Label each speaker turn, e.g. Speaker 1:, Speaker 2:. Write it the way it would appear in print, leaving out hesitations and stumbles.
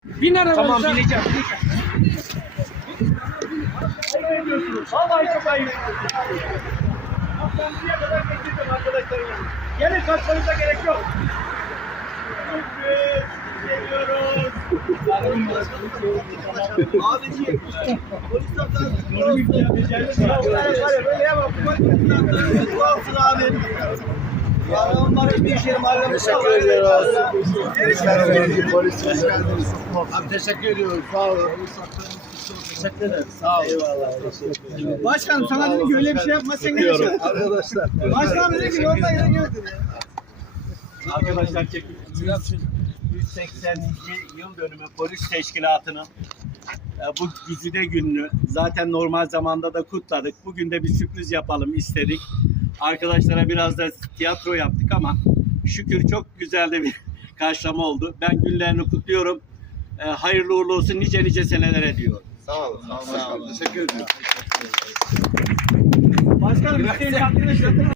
Speaker 1: Bin arabaya.
Speaker 2: Tamam
Speaker 1: sen.
Speaker 2: bineceğim. Vallahi çok ayıp. Hastaneye kadar getirdim arkadaşlarım. Gelin kaçmanıza gerek yok. Geliyoruz. Abiciğim. Polis hastanesi. Böyle yapalım. Olsun abi. Onları hiçbir iş yerim halletmiş.
Speaker 3: Teşekkür ediyoruz. Polis hoş geldiniz. Abi teşekkür ediyoruz. Sağ olun. Teşekkür ederim. Sağ olun. Eyvallah.
Speaker 2: Başkanım sana dedim ki öyle bir şey yapma sen geleceksin.
Speaker 3: Arkadaşlar.
Speaker 2: Başkanım dedi ki yolda yine gördün ya. Arkadaşlar çekilmişsiniz. 180. yıl dönümü polis teşkilatının bu güzide gününü zaten normal zamanda da kutladık. Bugün de bir sürpriz yapalım istedik. Arkadaşlara biraz da tiyatro yaptık ama şükür çok güzel de bir karşılama oldu. Ben günlerini kutluyorum. Hayırlı uğurlu olsun nice senelere diyor.
Speaker 3: Sağ olun. Sağ olun. Teşekkür ediyorum.
Speaker 2: Başkanım, bir şey yaptığınız